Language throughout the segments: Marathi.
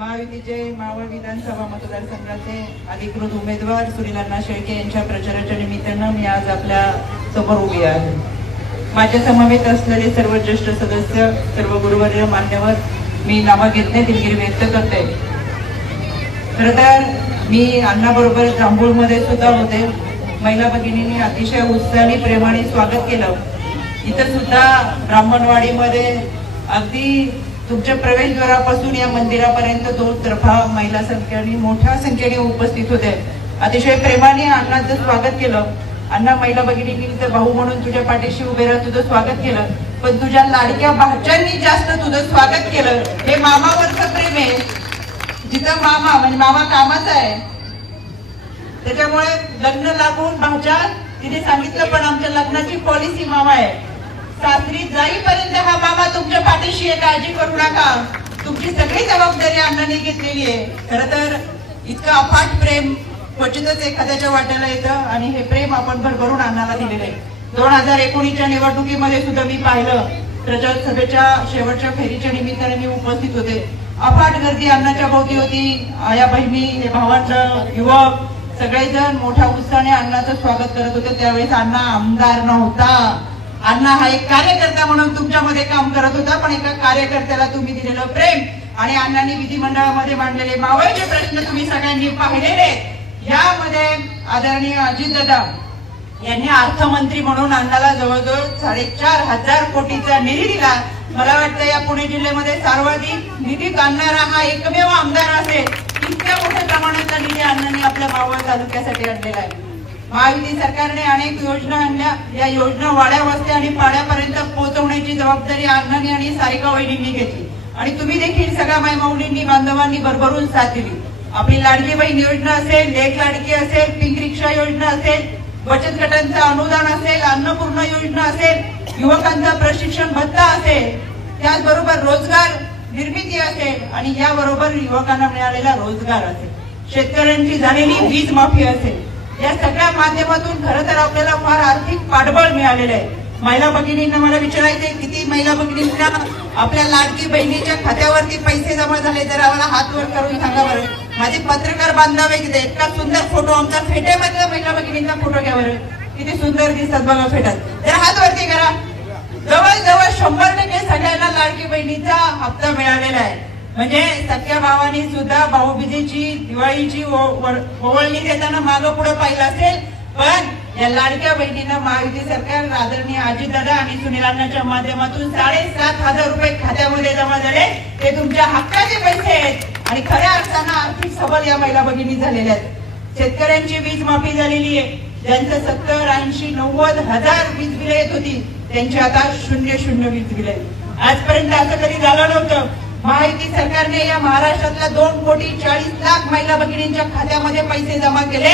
महायुतीचे मावळ विधानसभा मतदारसंघाचे अधिकृत उमेदवार सुनील अण्णा शेळके यांच्या प्रचाराच्या निमित्तानं मी आज आपल्या समोर उभी आहे। माझ्या समवेत असलेले सर्व ज्येष्ठ सदस्य, सर्व गुरुवर्य, मान्यवर, मी नामांकित दिलगिरी व्यक्त करते। खरं तर मी अण्णाबरोबर जांभूळमध्ये सुद्धा होते। महिला भगिनींनी अतिशय उत्साहाने प्रेमाने स्वागत केलं। इथं सुद्धा ब्राह्मणवाडीमध्ये अगदी तुमच्या प्रवेशद्वारापासून या मंदिरापर्यंत दोतर्फा महिला संख्येने मोठ्या संख्येने उपस्थित होते। अतिशय प्रेमाने अण्णांचं स्वागत केलं। अण्णा, महिला भगिनींनी तुझं भाऊ म्हणून तुझ्या पाठीशी उभे राहून तुझं स्वागत केलं, पण तुझ्या लाडक्या भाच्यानी जास्त तुझं स्वागत केलं। हे मामावरचं प्रेम आहे। जिथं मामा म्हणजे मामा कामाचा आहे, त्याच्यामुळे लग्न लागून भाच्या तिने सांगितलं, पण आमच्या लग्नाची पॉलिसी मामा आहे, सासरी जाईपर्यंत हा मामा तुमच्या पाठीशी आहे, काळजी करू नका, तुमची सगळी जबाबदारी अण्णांनी घेतलेली आहे। खरं तर इतकं अफाट प्रेम क्वचितच एखाद्याच्या वाट्याला येतं आणि हे प्रेम आपण भरभरून अण्णाला दिलेलं आहे। 2019च्या निवडणुकीमध्ये सुद्धा मी पाहिलं, प्रचार सभेच्या शेवटच्या फेरीच्या निमित्ताने मी उपस्थित होते। अफाट गर्दी अण्णाच्या भोवती होती। आया बहिणी, भावांचं, युवक सगळेजण मोठ्या उत्साहाने अण्णाचं स्वागत करत होते। त्यावेळेस अण्णा आमदार नव्हता, अण्णा हा एक कार्यकर्ता म्हणून तुमच्यामध्ये काम करत होता, पण एका कार्यकर्त्याला तुम्ही दिलेलं प्रेम आणि अण्णांनी विधिमंडळामध्ये मांडलेले मावळचे प्रश्न तुम्ही सगळ्यांनी पाहिलेले। यामध्ये आदरणीय अजितदादा यांनी अर्थमंत्री म्हणून अण्णाला जवळजवळ 4,500 कोटीचा निधी दिला। मला वाटतं या पुणे जिल्ह्यामध्ये सर्वाधिक निधी आणणारा हा एकमेव आमदार असेल। इतक्या मोठ्या प्रमाणाचा निधी अण्णांनी आपल्या मावळ तालुक्यासाठी आणलेला आहे। महायुती सरकारने अनेक योजना आणल्या। या योजना वाड्या, वस्त्या आणि पाड्यापर्यंत पोहोचवण्याची जबाबदारी अण्णांनी आणि सारिका वहिनींनी घेतली आणि तुम्ही देखील सगळ्या मायमाऊलींनी, बांधवांनी भरभरून साथ दिली। आपली लाडकी बहीण योजना असेल, लेक लाडकी असेल, पिंक रिक्षा योजना असेल, बचत गटांचं अनुदान असेल, अन्नपूर्णा योजना असेल, युवकांचा प्रशिक्षण भत्ता असेल, त्याचबरोबर रोजगार निर्मिती असेल आणि याबरोबर युवकांना मिळालेला रोजगार असेल, शेतकऱ्यांची झालेली वीज माफी असेल, या सगळ्या माध्यमातून खरं तर आपल्याला फार आर्थिक पाठबळ मिळालेलं आहे। महिला भगिनींना मला विचारायचे, किती महिला भगिनींना आपल्या लाडकी बहिणीच्या खात्यावरती पैसे जमा झाले, जर आम्हाला हात वर करून सांगा बरं। माझे पत्रकार बांधव इतका सुंदर फोटो, आमचा फेट्यामधला महिला भगिनींचा फोटो घ्या बरं, किती सुंदर दिसतात बघा फेट्यात, जर हात वरती करा। जवळजवळ 100% सगळ्यांना लाडकी बहिणीचा हप्ता मिळालेला आहे। म्हणजे सख्या भावानी सुद्धा भाऊबीजेची, दिवाळीची ओवळणी देताना मागं पुढे पाहिलं असेल, पण या लाडक्या बहिणींना महायुती सरकार, आदरणीय अजितदादा आणि सुनील अण्णांच्या माध्यमातून 7,500 रुपये खात्यामध्ये जमा झाले। ते तुमच्या हक्काचे पैसे आहेत आणि खऱ्या अर्थानं आर्थिक सबल या महिला भगिनी झालेल्या आहेत। शेतकऱ्यांची वीज माफी झालेली आहे। ज्यांचं 70, 80, 90 हजार वीज बिलं येत होती, त्यांची आता 0 वीज बिलं आहेत। आजपर्यंत असं कधी झालं नव्हतं। महायुती सरकारने या महाराष्ट्रातल्या 2,40,00,000 महिला भगिनींच्या खात्यामध्ये पैसे जमा केले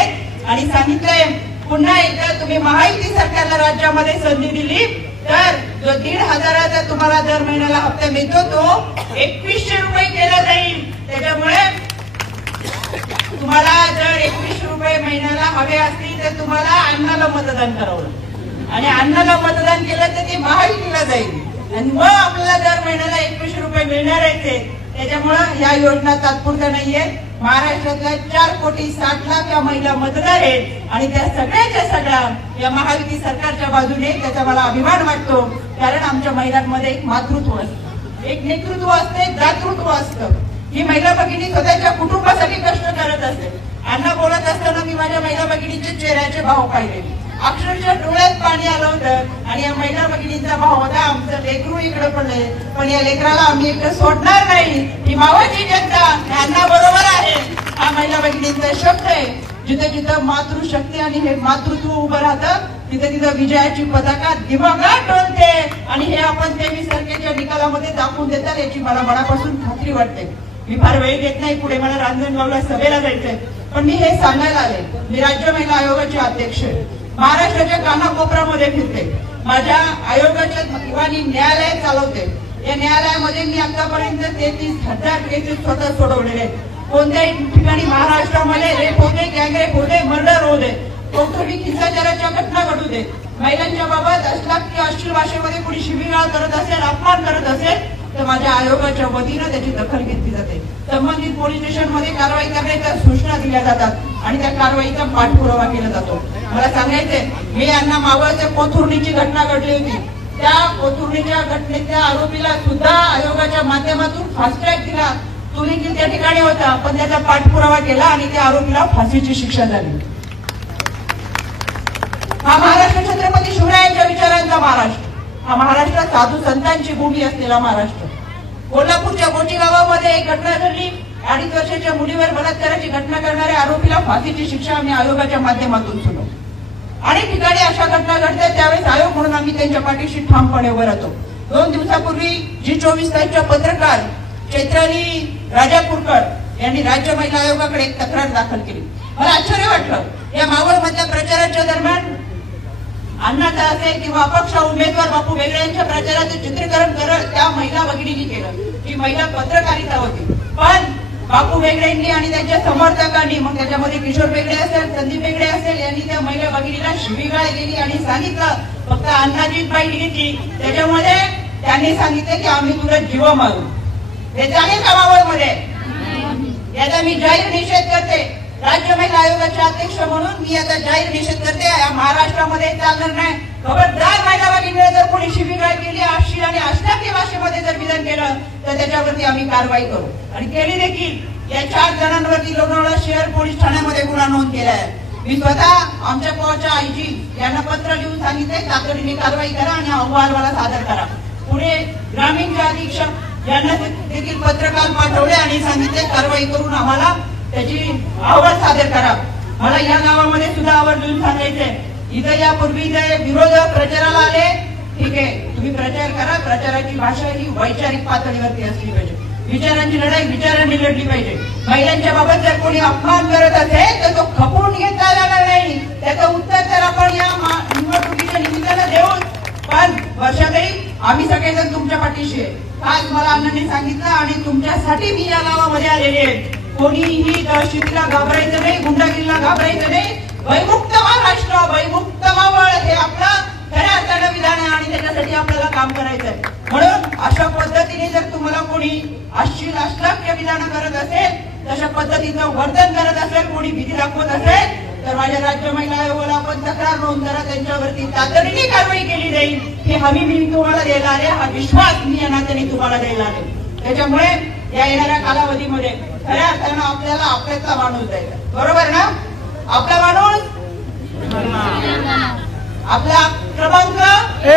आणि सांगितलंय, पुन्हा एकदा तुम्ही महायुती सरकारला राज्यामध्ये संधी दिली तर जो 1,500चा तुम्हाला दर महिन्याला हप्ता मिळतो तो 2,100 रुपये केला जाईल। त्याच्यामुळे तुम्हाला जर 2,100 रुपये महिन्याला हवे असतील तर तुम्हाला अण्णाला मतदान करावं आणि अण्णाला मतदान केलं तर ते महायुतीला जाईल आणि मग आपल्याला दर महिन्याला 2,100 रुपये मिळणार आहेत। त्याच्यामुळे या योजना तात्पुरत्या नाहीये। महाराष्ट्रातल्या 4,60,00,000 या महिला मतदार आहेत आणि त्या सगळ्याच्या सगळ्या या महायुती सरकारच्या बाजूने, त्याचा मला अभिमान वाटतो। कारण आमच्या महिलांमध्ये एक मातृत्व असतं, एक नेतृत्व असतं, एक दातृत्व असतं। ही महिला भगिनी स्वतःच्या कुटुंबासाठी कष्ट करत असते। अण्णा बोलत असताना मी माझ्या महिला भगिनीचे चेहऱ्याचे भाव पाहिले, अक्षरशः डोळ्यात पाणी आलं होतं आणि या महिला भगिनींचा भाव होता, आमचं लेकरू इकडे पडलंय, पण या लेकराला आम्ही इकडे सोडणार नाही, ही मावळची जनता अण्णा बरोबर आहे, हा महिला भगिनींचा शब्द आहे। जिथे जिथं मातृशक्ती आणि हे मातृत्व उभं राहतं, तिथे तिथं विजयाची पताका दिमागात डोलते आणि हे आपण 23 तारखेच्या निकालामध्ये दाखवून देतात, याची मला मनापासून खात्री वाटते। मी फार वेळ घेत नाही, पुढे मला रांजणगावला सभेला जायचंय, पण मी हे सांगायला आले, मी राज्य महिला आयोगाचे अध्यक्ष आहे, महाराष्ट्राच्या कानाकोपऱ्यामध्ये फिरते, माझ्या आयोगाच्या दिवाणी न्यायालय चालवते। या न्यायालयामध्ये मी आतापर्यंत 33,000 केसेस स्वतः सोडवलेले आहेत। कोणत्याही ठिकाणी महाराष्ट्रामध्ये रेप होते, गँगरेप होते, मर्डर होते, कौटुंबिक हिंसाचाराच्या घटना घडू दे, महिलांच्या बाबत अश्लील भाषेमध्ये कोणी शिवीगाळ करत असेल, अपमान करत असेल, तर माझ्या आयोगाच्या वतीनं त्याची दखल घेतली जाते. संबंधित पोलीस स्टेशन मध्ये कारवाई करण्याच्या सूचना दिल्या जातात आणि त्या कारवाईचा पाठपुरावा केला जातो. मला सांगायचंय, मी यांना मावळच्या कोथुर्डीची घटना घडली होती. त्या कोथुर्डीच्या घटनेच्या आरोपीला सुद्धा आयोगाच्या माध्यमातून फास्ट ट्रॅक दिला. तो देखील त्या ठिकाणी होता, पण त्याचा पाठपुरावा केला आणि त्या आरोपीला फाशीची शिक्षा झाली. हा महाराष्ट्र छत्रपती शिवरायांच्या विचारांचा महाराष्ट्र, हा महाराष्ट्र साधू संतांची भूमी असलेला महाराष्ट्र. कोल्हापूरच्या गोची गावामध्ये एक घटना घडली. 2.5 वर्षाच्या मुलीवर बलात्काराची घटना करणाऱ्या आरोपीला फाशीची शिक्षा आम्ही आयोगाच्या माध्यमातून सुरू. अनेक ठिकाणी अशा घटना घडतात, त्यावेळेस आयोग म्हणून आम्ही त्यांच्या पाठीशी ठामपणे उभे राहतो. 2 दिवसापूर्वी जी24 तासच्या पत्रकार चैत्राली राजापूरकर यांनी राज्य महिला आयोगाकडे एक तक्रार दाखल केली. मला आश्चर्य वाटलं. या मावळ मधल्या प्रचाराच्या दरम्यान अण्णाचा असेल किंवा अपक्ष उमेदवार बापू वेगळे यांच्या प्रचाराचे चित्रीकरण करत त्या महिला भगिनींनी केलं. ही महिला पत्रकारिता होती, पण बापू वेगळेंनी आणि त्यांच्या समर्थकांनी, मग त्याच्यामध्ये किशोर वेगळे असेल, संदीप वेगळे असेल, यांनी त्या महिला भगिनीला शिवीगाळ केली आणि सांगितलं फक्त अण्णाचीच बाईट घेतली. त्याच्यामध्ये त्यांनी सांगितलं की आम्ही तुला जीव मारू. हे चालेल का मावळमध्ये? याचा मी जाहीर निषेध करते. राज्य महिला आयोगाचे अध्यक्ष म्हणून मी आता जाहीर निषेध करते. या महाराष्ट्रामध्ये चालणार नाही. खबरदार महिला भगिनीने जर कोणी शिवीगाळ केली, अश्लील आणि अश्लील भाषेमध्ये जर विधान केलं तर त्याच्यावरती आम्ही कारवाई करू आणि केली देखील. या 4 जणांवरती लोणावळा शहर पोलीस ठाण्यामध्ये गुन्हा नोंद केला आहे. मी स्वतः आमच्या पॉच्या आईजी यांना पत्र लिहून सांगितले तातडीने कारवाई करा आणि अहवाल मला सादर करा. पुढे ग्रामीणचे अधीक्षक यांना देखील पत्रकार पाठवले आणि सांगितले कारवाई करून आम्हाला त्याची अहवाल सादर करा. मला या गावामध्ये सुद्धा आवर्जून सांगायचंय, इथं यापूर्वी जे विरोधक प्रचाराला आले, ठीक आहे, तुम्ही प्रचार करा. प्रचाराची भाषा ही वैचारिक पातळीवरती असली पाहिजे. विचारांची लढाई विचारांनी लढली पाहिजे. महिलांच्या बाबत जर कोणी अपमान करत असेल तर तो खपवून घेतला जाणार नाही. त्याचं उत्तर तर आपण या निवडणुकीच्या निमित्तानं देऊ. पण वर्षाताई, आम्ही सगळेजण तुमच्या पाठीशी आहे. आज मला अण्णांनी सांगितलं आणि तुमच्यासाठी मी या गावामध्ये आलेले आहे. कोणीही दहशतीला घाबरायचं नाही, गुंडागिरीला घाबरायचं नाही. भयमुक्त महाराष्ट्र, भयमुक्त मावळ हे आपलं खऱ्या अर्थानं विधान आहे आणि त्याच्यासाठी आपल्याला काम करायचं आहे. म्हणून अशा पद्धतीने जर तुम्हाला कोणी अश्लील अश्लील विधान करत असेल, तशा पद्धतीचं वर्तन करत असेल, कोणी भीती दाखवत असेल, तर माझ्या राज्य महिला आयोगाला आपण तक्रार नोंद करा. त्यांच्यावरती तातडीने कारवाई केली जाईल. ही हमी मी तुम्हाला द्यायला आले, हा विश्वास मी या नात्याने तुम्हाला द्यायला आले. त्याच्यामुळे या येणाऱ्या कालावधीमध्ये खऱ्या अर्थानं आपल्याला आपल्यातला माणूस द्यायचा. बरोबर ना? आपला माणूस, आपला क्रमांक 1.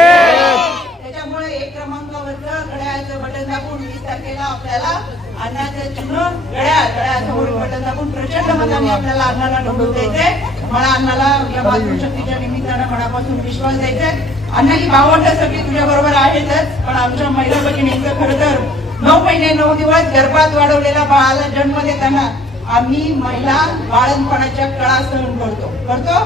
त्याच्यामुळे 1 क्रमांकावरचं घड्याळाचं बटन दाबून 20 तारखेला आपल्याला अण्णाचं चिन्ह घड्याळासमोर बटन दाबून प्रचंड मताने आपल्याला अण्णाला निवडून द्यायचंय. मला अण्णाला या मातृशक्तीच्या निमित्तानं मनापासून विश्वास द्यायचाय. अण्णा ही भावंड सगळी तुझ्या बरोबर आहेतच, पण आमच्या महिला भगिनींचं खरं तर 9 महिने 9 दिवस गर्भात वाढवलेल्या बाळाला जन्म देताना आम्ही महिला बाळंतपणाच्या कळा सहन करतो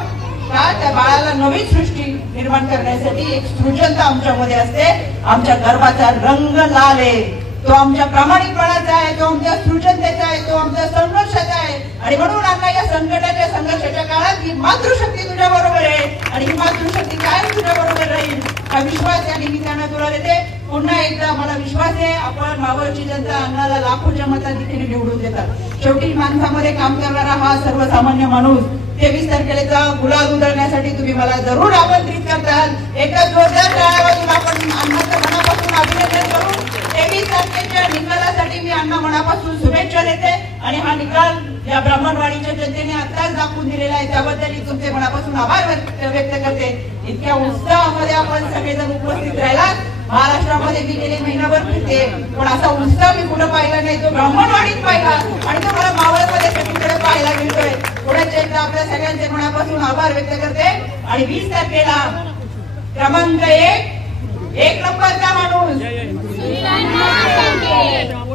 का? त्या बाळाला नवीन सृष्टी निर्माण करण्यासाठी एक सृजनता आमच्यामध्ये असते. आमच्या गर्भाचा रंग लाल आहे, तो आमच्या प्रामाणिकपणाचा आहे, तो आमच्या सृजनतेचा आहे, तो आमच्या संघर्षाचा आहे. आणि म्हणून आता या संकटाच्या संघर्षाच्या काळात ही मातृशक्ती तुझ्या बरोबर आहे आणि ही मातृशक्ती कायम तुझ्या बरोबर राहील. हा विश्वास या निमित्तानं तुला देते. पुन्हा एकदा मला विश्वास आहे, आपण मावळची जनता अण्णाला लाखोच्या मताधिक्याने निवडून देतात. शेवटी माणसामध्ये काम करणारा हा सर्वसामान्य माणूस 23 तारखेला गुलाल उधळण्यासाठी तुम्ही मला जरूर आमंत्रित करताल. एकदा जोरदार टाळ्या वाजवून आपण अण्णाचं मनापासून अभिनंदन करू. 23 तारखेच्या निकालासाठी मी अण्णा मनापासून शुभेच्छा देते आणि हा निकाल या ब्राह्मणवाडीच्या जनतेने आताच दाखवून दिलेला आहे, त्याबद्दल तुमचे मनापासून आभार व्यक्त करते. इतक्या उत्साहामध्ये आपण सगळेजण उपस्थित राहिला. महाराष्ट्रामध्ये मी गेले महिनाभर फिरते, पण असा उत्साह मी कुठं पाहिला नाही. तो ब्राह्मणवाडीत पाहिला आणि तो मला मावळमध्ये सगळीकडे पाहायला मिळतोय. पुढे एकदा आपल्या सगळ्यांचे मनापासून आभार व्यक्त करते आणि 20 तारखेला क्रमांक 1 नंबरचा माणूस.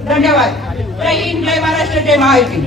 धन्यवाद. जय हिंद, जय महाराष्ट्र, जय महायुती.